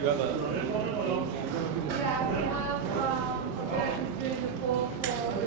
You have a Yeah, we have a bit doing the poll for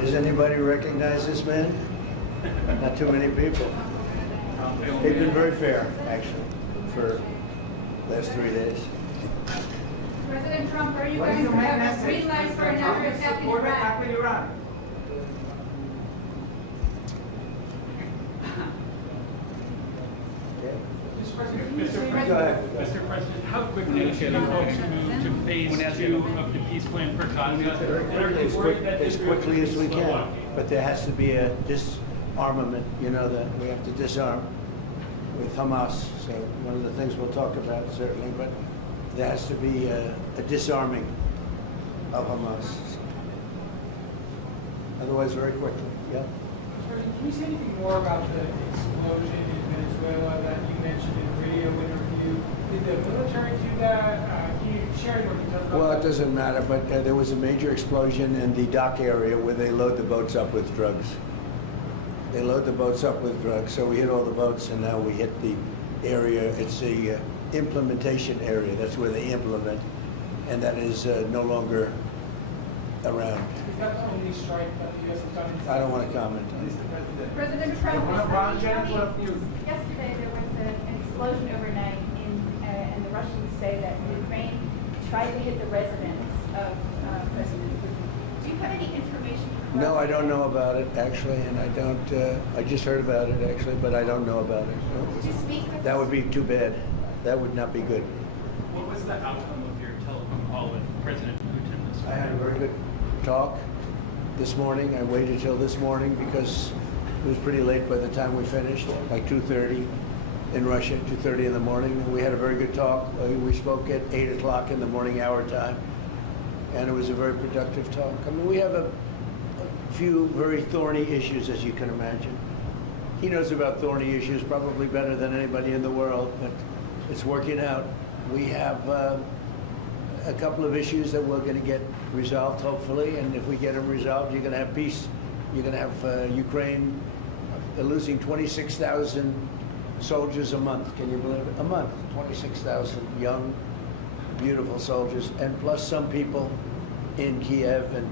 Does anybody recognize this man? Not too many people. They've been very fair, actually, for the last 3 days. President Trump, are you going to have a green light for another attack in Iran? Mr. President, how quickly should the folks move to phase 2 of the peace plan for Gaza? As quickly as we can, but there has to be a disarmament. You know that we have to disarm with Hamas. So one of the things we'll talk about certainly, but there has to be a disarming of Hamas. Otherwise, very quickly. Yeah. Can you say anything more about the explosion in Venezuela that you mentioned in a radio interview? Did the military do that? Can you share any more details about Well, that? it doesn't matter, but there was a major explosion in the dock area where they load the boats up with drugs. They load the boats up with drugs, so we hit all the boats, and now we hit the area. It's the implementation area. That's where they implement, and that is no longer around. Is that the only strike that the U.S. has done? I don't want to comment on it. President Trump, yesterday there was an explosion overnight, and the Russians say that Ukraine tried to hit the residence of President Putin. Do you have any information? No, I don't know about it, actually, and I don't, I just heard about it, actually, but I don't know about it. No. Did you speak with That would be too bad. That would not be good. What was the outcome of your telephone call with President Putin this I had a morning? very good talk this morning. I waited till this morning because it was pretty late by the time we finished, like 2:30 in Russia, 2:30 in the morning. And we had a very good talk. We spoke at 8 o'clock in the morning hour time, and it was a very productive talk. I mean, we have a few very thorny issues, as you can imagine. He knows about thorny issues probably better than anybody in the world, but it's working out. We have a couple of issues that we're going to get resolved, hopefully, and if we get them resolved, you're going to have peace. You're going to have Ukraine losing 26,000 soldiers a month. Can you believe it? A month, 26,000 young, beautiful soldiers, and plus some people in Kiev, and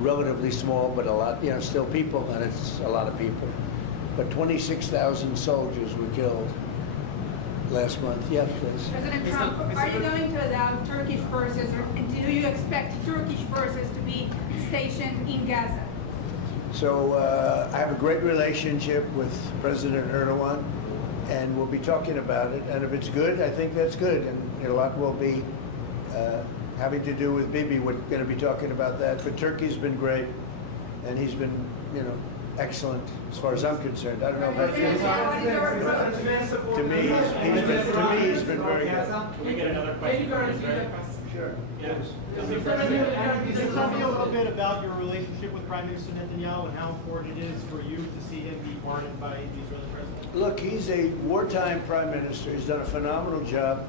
relatively small, but a lot, you know, still people, and it's a lot of people. But 26,000 soldiers were killed last month. Yes, please. President Trump, are you going to allow Turkish forces, or do you expect Turkish forces to be stationed in Gaza? So I have a great relationship with President Erdogan, and we'll be talking about it. And if it's good, I think that's good. And a lot will be having to do with Bibi. We're going to be talking about that. But Turkey's been great, and he's been, you know, excellent as far as I'm concerned. I don't know about you. To me, he's been very good. Can we get another question? Sure. Yes. Can you tell me a little bit about your relationship with Prime Minister Netanyahu and how important it is for you to see him be pardoned by the Israeli president? Look, he's a wartime prime minister. He's done a phenomenal job.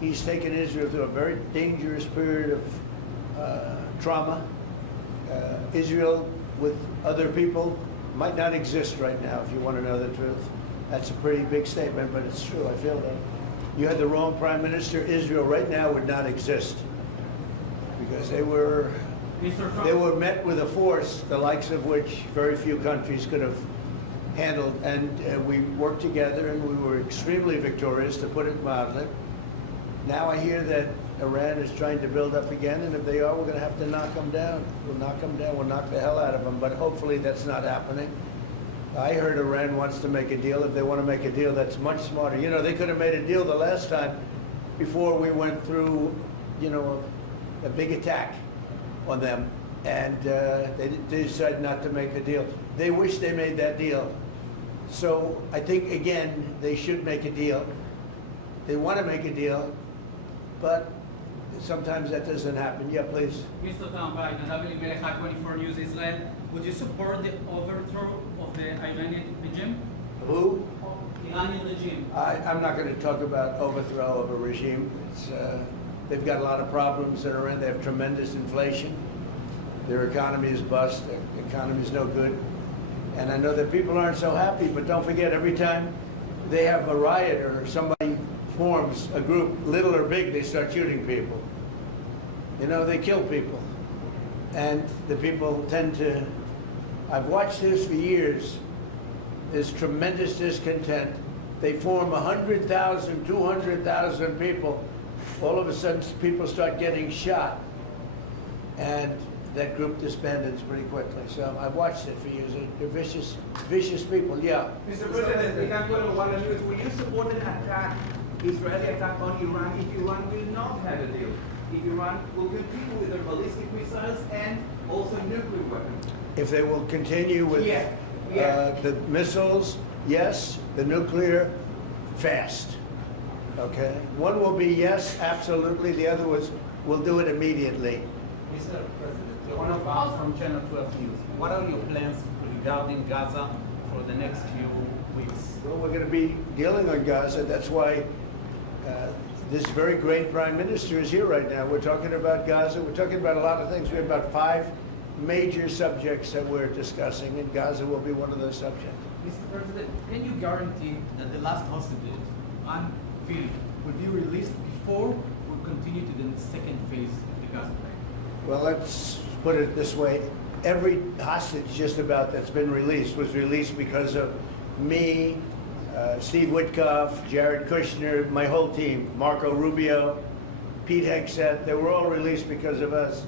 He's taken Israel through a very dangerous period of trauma. Israel, with other people, might not exist right now, if you want to know the truth. That's a pretty big statement, but it's true. I feel that. You had the wrong prime minister. Israel right now would not exist because they were met with a force the likes of which very few countries could have handled, and we worked together, and we were extremely victorious, to put it mildly. Now I hear that Iran is trying to build up again, and if they are, we're going to have to knock them down. We'll knock them down. We'll knock the hell out of them, but hopefully that's not happening. I heard Iran wants to make a deal. If they want to make a deal, that's much smarter. You know, they could have made a deal the last time before we went through, you know, a big attack on them, and they decided not to make the deal. They wish they made that deal. So I think, again, they should make a deal. They want to make a deal, but sometimes that doesn't happen. Yeah, please. Mr. Trump, Nadav Melech, 24 News Israel. Would you support the overthrow of the Iranian regime? Who? Iranian regime. I'm not going to talk about overthrow of a regime. It's, they've got a lot of problems in Iran. They have tremendous inflation. Their economy is bust. Their economy is no good. And I know that people aren't so happy, but don't forget, every time they have a riot or somebody forms a group, little or big, they start shooting people. You know, they kill people. And the people tend to, I've watched this for years. There's tremendous discontent. They form 100,000, 200,000 people. All of a sudden, people start getting shot. And that group disbands pretty quickly. So I've watched it for years. They're vicious, vicious people, yeah. Mr. President, will you support an attack, Israeli attack on Iran if Iran will not have a deal? If Iran will continue with their ballistic missiles and also nuclear weapons? If they will continue with the missiles, yes. The nuclear, fast. Okay? One will be yes, absolutely. The other was, we'll do it immediately. Mr. President, one of us from Channel 12 News. What are your plans regarding Gaza for the next few weeks? Well, we're going to be dealing on Gaza. That's why this very great prime minister is here right now. We're talking about Gaza. We're talking about a lot of things. We have about 5 major subjects that we're discussing, and Gaza will be one of those subjects. Mr. President, can you guarantee that the last hostages on film will be released before we continue to the second phase of the Gaza plan? Well, let's put it this way. Every hostage just about that's been released was released because of me, Steve Witkoff, Jared Kushner, my whole team, Marco Rubio, Pete Hegseth. They were all released because of us.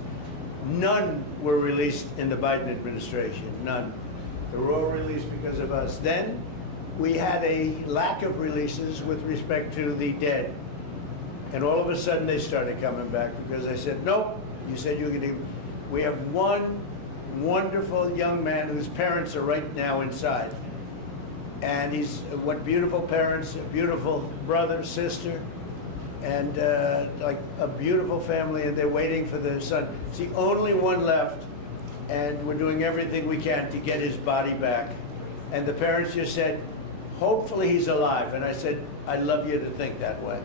None were released in the Biden administration, none. They were all released because of us. Then we had a lack of releases with respect to the dead. And all of a sudden they started coming back because I said, nope, you said you were going to. We have one wonderful young man whose parents are right now inside. And he's, what beautiful parents, a beautiful brother, sister, and like a beautiful family, and they're waiting for their son. It's the only one left, and we're doing everything we can to get his body back. And the parents just said, hopefully he's alive. And I said, I'd love you to think that way.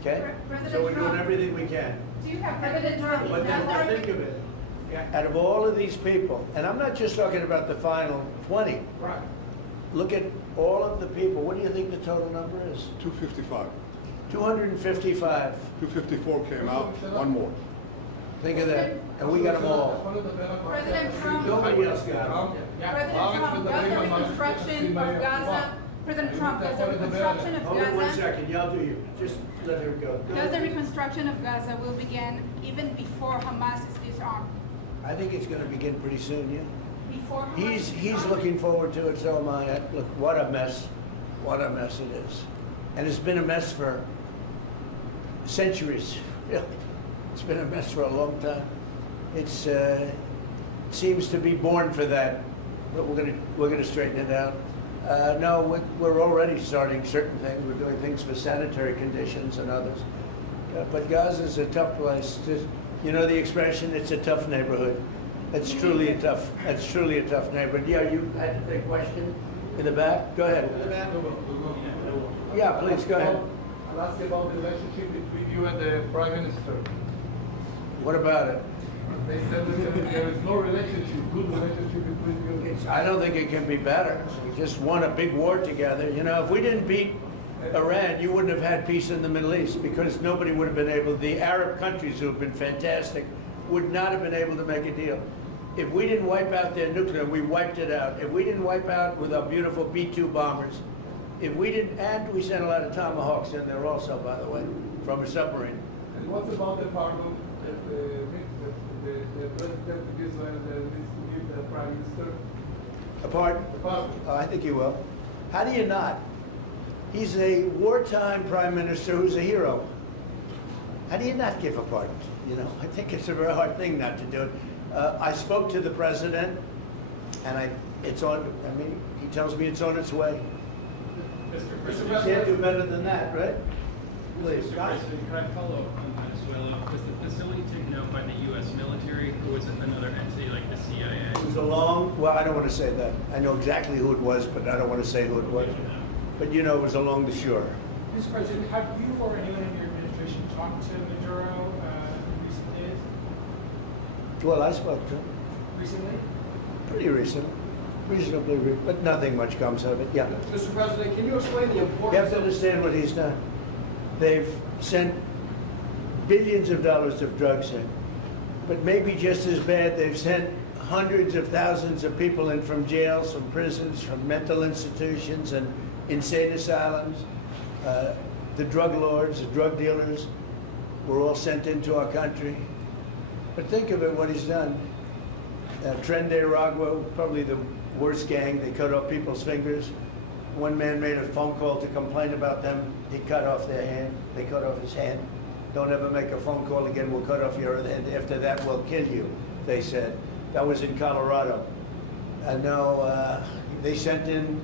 Okay? So we're doing everything we can. Do you have President Trump? But then think of it. Out of all of these people, and I'm not just talking about the final 20. Right. Look at all of the people. What do you think the total number is? 255. 255. 254 came out, one more. Think of that. And we got them all. President Trump. Nobody else got them. President Trump, does the reconstruction of Gaza, President Trump, does the reconstruction of Hold on 1 Gaza, second. Y'all do you. Just let her go. does the reconstruction of Gaza will begin even before Hamas is disarmed? I think it's going to begin pretty soon, yeah. Before Hamas is He's disarmed? looking forward to it, so am I. Look, what a mess. What a mess it is. And it's been a mess for centuries. Really. It's been a mess for a long time. It's seems to be born for that, but we're gonna straighten it out. No, we're already starting certain things. We're doing things for sanitary conditions and others. But Gaza's a tough place. You know the expression, it's a tough neighborhood. That's truly a tough neighborhood. Yeah, you had a question in the back? Go ahead. Yeah, please, go ahead. I'll ask you about the relationship between you and the Prime Minister. What about it? They said that there is no relationship, good relationship between you. I don't think it can be better. We just won a big war together. You know, if we didn't beat Iran, you wouldn't have had peace in the Middle East because nobody would have been able, the Arab countries who have been fantastic, would not have been able to make a deal. If we didn't wipe out their nuclear, we wiped it out. If we didn't wipe out with our beautiful B-2 bombers, if we didn't, and we sent a lot of Tomahawks in there also, by the way, from a submarine. what about the pardon that the President of Israel needs to give the Prime Minister? A pardon? The pardon. Oh, I think he will. How do you not? He's a wartime prime minister who's a hero. How do you not give a pardon? You know, I think it's a very hard thing not to do it. I spoke to the president, and it's on. I mean, he tells me it's on its way. Mr. You can't do better than that, right? Please, Mr. President, can I follow up on Venezuela? Was the facility taken out by the U.S. military, or was it another entity like the CIA? It was well, I don't want to say that. I know exactly who it was, but I don't want to say who it was. But you know, it was along the shore. Mr. President, have you or anyone in your administration talked to Maduro in recent days? Well, I spoke to him Recently? pretty recently, but nothing much comes of it. Yeah. Mr. President, can you explain the You importance have to understand what he's done. They've sent billions of dollars of drugs in. But maybe just as bad, they've sent hundreds of thousands of people in from jails, from prisons, from mental institutions and insane asylums. The drug lords, the drug dealers were all sent into our country. But think of it, what he's done. Mar-A-Lago, probably the worst gang. They cut off people's fingers. One man made a phone call to complain about them. He cut off their hand. They cut off his hand. Don't ever make a phone call again. We'll cut off your other hand. After that, we'll kill you, they said. That was in Colorado. And now they sent in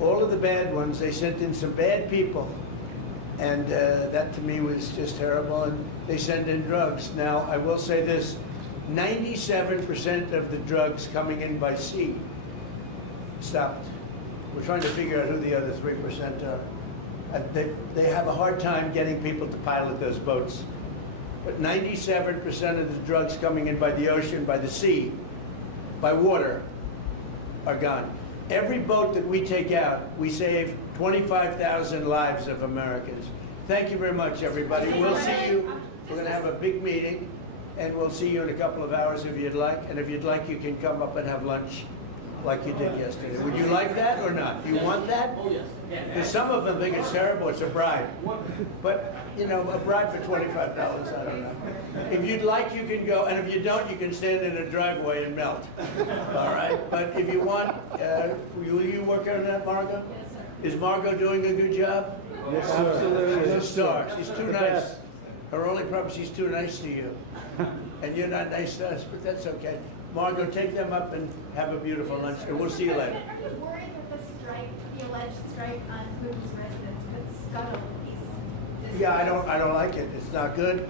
all of the bad ones. They sent in some bad people. And that to me was just terrible. And they send in drugs. Now, I will say this. 97% of the drugs coming in by sea stopped. We're trying to figure out who the other 3% are. They have a hard time getting people to pilot those boats. But 97% of the drugs coming in by the ocean, by the sea, by water, are gone. Every boat that we take out, we save 25,000 lives of Americans. Thank you very much, everybody. We'll see you. We're going to have a big meeting, and we'll see you in a couple of hours if you'd like. And if you'd like, you can come up and have lunch like you did yesterday. Would you like that or not? Do you want that? Oh, yes. Because some of them think it's terrible. It's a bribe. But, you know, a bribe for $25, I don't know. If you'd like, you can go. And if you don't, you can stand in a driveway and melt. All right? But if you want, will you work on that, Margot? Yes, sir. Is Margot doing a good job? Yes, absolutely. She's a star. She's too nice. Her only problem, she's too nice to you. And you're not nice to us, but that's okay. Margot, take them up and have a beautiful lunch, and we'll see you later. Are you worried that the alleged strike on Putin's residence could scuttle peace? Yeah, I don't like it. It's not good.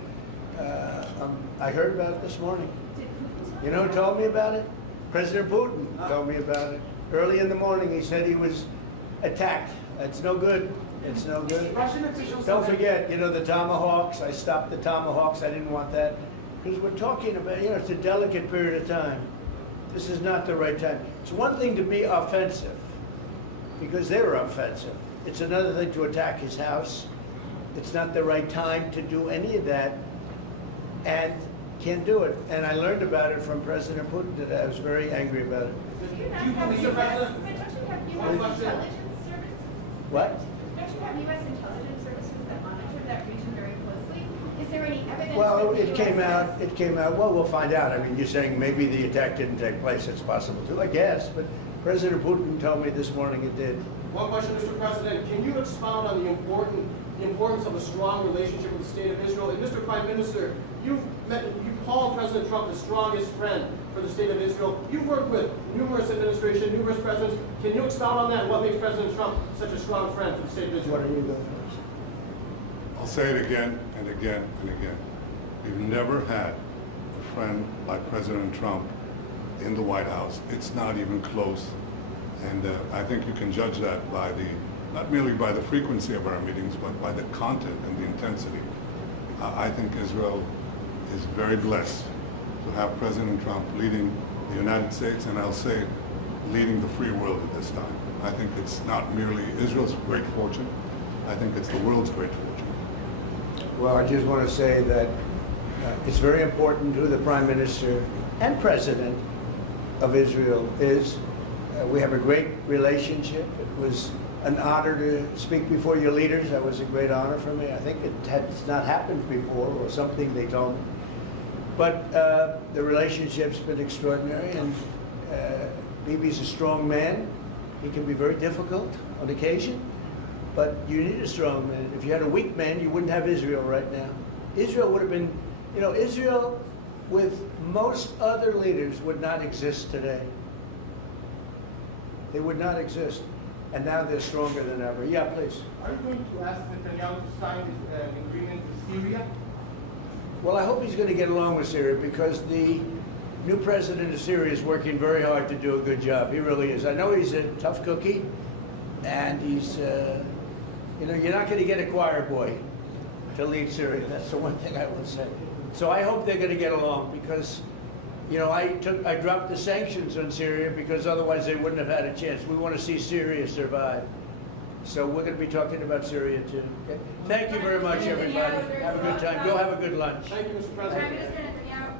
I heard about it this morning. Did Putin tell You know who told me about it? President Putin told me about it. Early in the morning, he said he was attacked. It's no good. It's no good. Russian officials. Don't forget, you know, the Tomahawks. I stopped the Tomahawks. I didn't want that. Because we're talking about, you know, it's a delicate period of time. This is not the right time. It's one thing to be offensive, because they were offensive. It's another thing to attack his house. It's not the right time to do any of that, and can't do it. And I learned about it from President Putin today. I was very angry about it. Do you not have Mr. U.S. President? But don't you have U.S. intelligence services? What? Don't you have U.S. intelligence services that monitor that region very closely? Is there any evidence? Well, that the it came US out. has- It came out. Well, we'll find out. I mean, you're saying maybe the attack didn't take place. It's possible too, I guess. But President Putin told me this morning it did. One question, Mr. President. Can you expound on the importance of a strong relationship with the State of Israel? And Mr. Prime Minister, you called President Trump the strongest friend for the State of Israel. You've worked with numerous administrations, numerous presidents. Can you expound on that? What makes President Trump such a strong friend for the State of Israel? What are you going first? I'll say it again and again and again. We've never had a friend like President Trump in the White House. It's not even close. And I think you can judge that by not merely by the frequency of our meetings, but by the content and the intensity. I think Israel is very blessed to have President Trump leading the United States, and I'll say leading the free world at this time. I think it's not merely Israel's great fortune, I think it's the world's great fortune. Well, I just want to say that it's very important who the Prime Minister and President of Israel is. We have a great relationship. It was an honor to speak before your leaders. That was a great honor for me. I think it had not happened before, or something they told me. But the relationship's been extraordinary, and Bibi's a strong man. He can be very difficult on occasion, but you need a strong man. If you had a weak man, you wouldn't have Israel right now. Israel would have been, you know, Israel with most other leaders would not exist today. They would not exist. And now they're stronger than ever. Yeah, please. Are you going to ask Netanyahu to sign an agreement with Syria? Well, I hope he's going to get along with Syria, because the new president of Syria is working very hard to do a good job. He really is. I know he's a tough cookie, and he's, you know, you're not going to get a choir boy to lead Syria. That's the one thing I will say. So I hope they're going to get along, because, you know, I dropped the sanctions on Syria because otherwise they wouldn't have had a chance. We want to see Syria survive. So we're going to be talking about Syria too. Okay? Thank you very much, everybody. Have a good time. Go have a good lunch. Thank you, Mr. Prime President. Minister Netanyahu,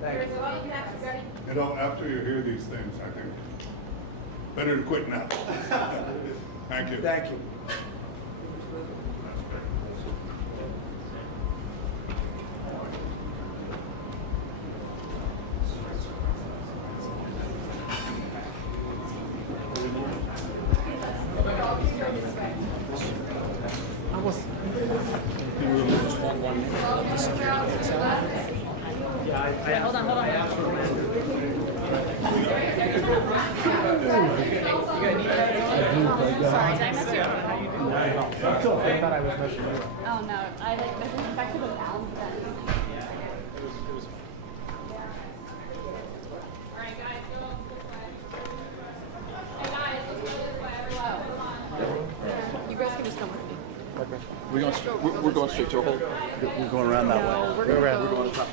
Thank there is you. a lot of tax cutting. You know, after you hear these things, I think better to quit now. Thank you. Thank you. Oh no, I like measured back to the pound then. All right, guys, go this way. Hey, guys, let's go this way, everyone. Come on. You guys can just come with me. Okay. We're going straight to a hole. We're going around that way. We're going around. We're going to top.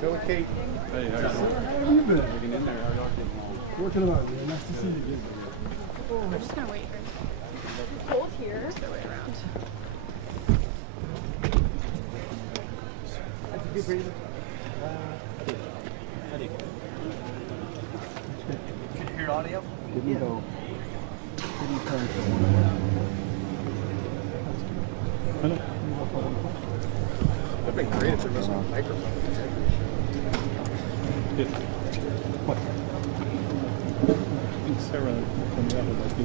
Go, Kate. Hey, how you been? Working in there. How y'all getting along? Working along, man. Nice to see you. We're just gonna wait here. It's cold here. Just the way around. Can you hear audio? Didn't go. Didn't turn. That'd been great if there was a microphone. What? Sarah, from the other, like,